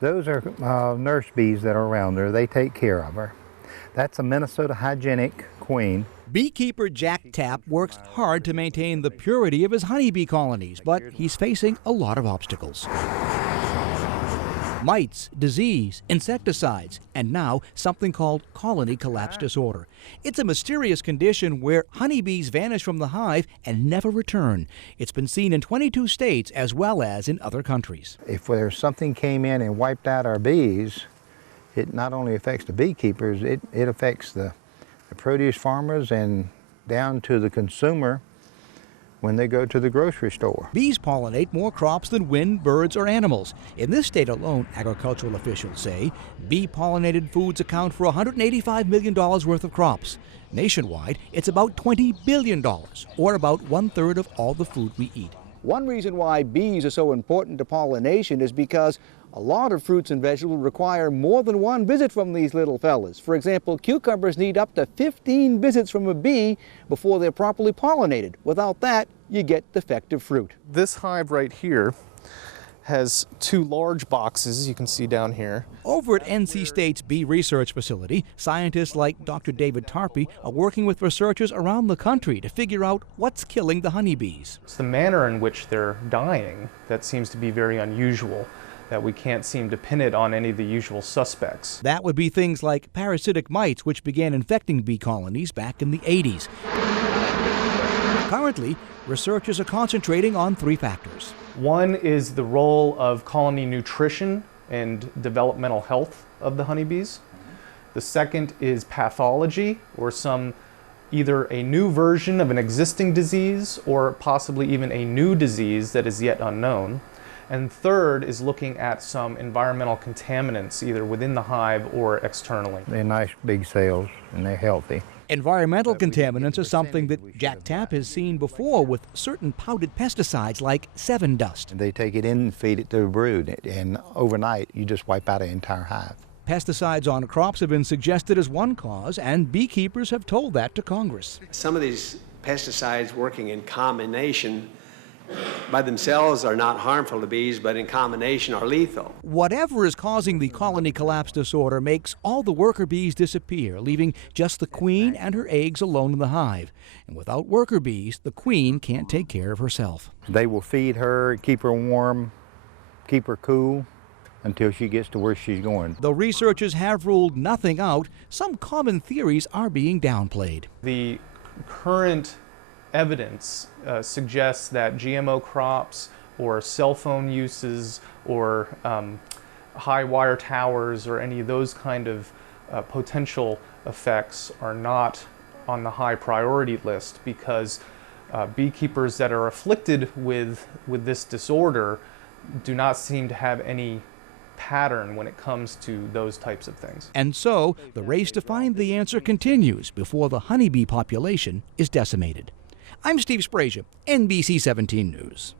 Those are nurse bees that are around there. They take care of her. That's a Minnesota hygienic queen. Beekeeper Jack Tapp works hard to maintain the purity of his honeybee colonies, but he's facing a lot of obstacles. Mites, disease, insecticides, and now something called colony collapse disorder. It's a mysterious condition where honeybees vanish from the hive and never return. It's been seen in 22 states as well as in other countries. If there's something came in and wiped out our bees, it not only affects the beekeepers, it affects the produce farmers and down to the consumer when they go to the grocery store. Bees pollinate more crops than wind, birds, or animals. In this state alone, agricultural officials say, bee-pollinated foods account for $185 million worth of crops. Nationwide, it's about $20 billion, or about 1/3 of all the food we eat. One reason why bees are so important to pollination is because a lot of fruits and vegetables require more than one visit from these little fellas. For example, cucumbers need up to 15 visits from a bee before they're properly pollinated. Without that, you get defective fruit. This hive right here has 2 large boxes you can see down here. Over at NC State's Bee Research Facility, scientists like Dr. David Tarpey are working with researchers around the country to figure out what's killing the honeybees. It's the manner in which they're dying that seems to be very unusual, that we can't seem to pin it on any of the usual suspects. That would be things like parasitic mites, which began infecting bee colonies back in the 80s. Currently, researchers are concentrating on 3 factors. One is the role of colony nutrition and developmental health of the honeybees. The second is pathology, or either a new version of an existing disease or possibly even a new disease that is yet unknown. And third is looking at some environmental contaminants, either within the hive or externally. They're nice big cells and they're healthy. Environmental contaminants are something that Jack Tapp has seen before with certain powdered pesticides like Sevin dust. They take it in and feed it to the brood, and overnight you just wipe out an entire hive. Pesticides on crops have been suggested as one cause, and beekeepers have told that to Congress. Some of these pesticides working in combination by themselves are not harmful to bees, but in combination are lethal. Whatever is causing the colony collapse disorder makes all the worker bees disappear, leaving just the queen and her eggs alone in the hive. And without worker bees, the queen can't take care of herself. They will feed her, keep her warm, keep her cool until she gets to where she's going. Though researchers have ruled nothing out, some common theories are being downplayed. The current evidence suggests that GMO crops or cell phone uses or high wire towers or any of those kind of potential effects are not on the high priority list, because beekeepers that are afflicted with this disorder do not seem to have any pattern when it comes to those types of things. And so the race to find the answer continues before the honeybee population is decimated. I'm Steve Sprague, NBC 17 News.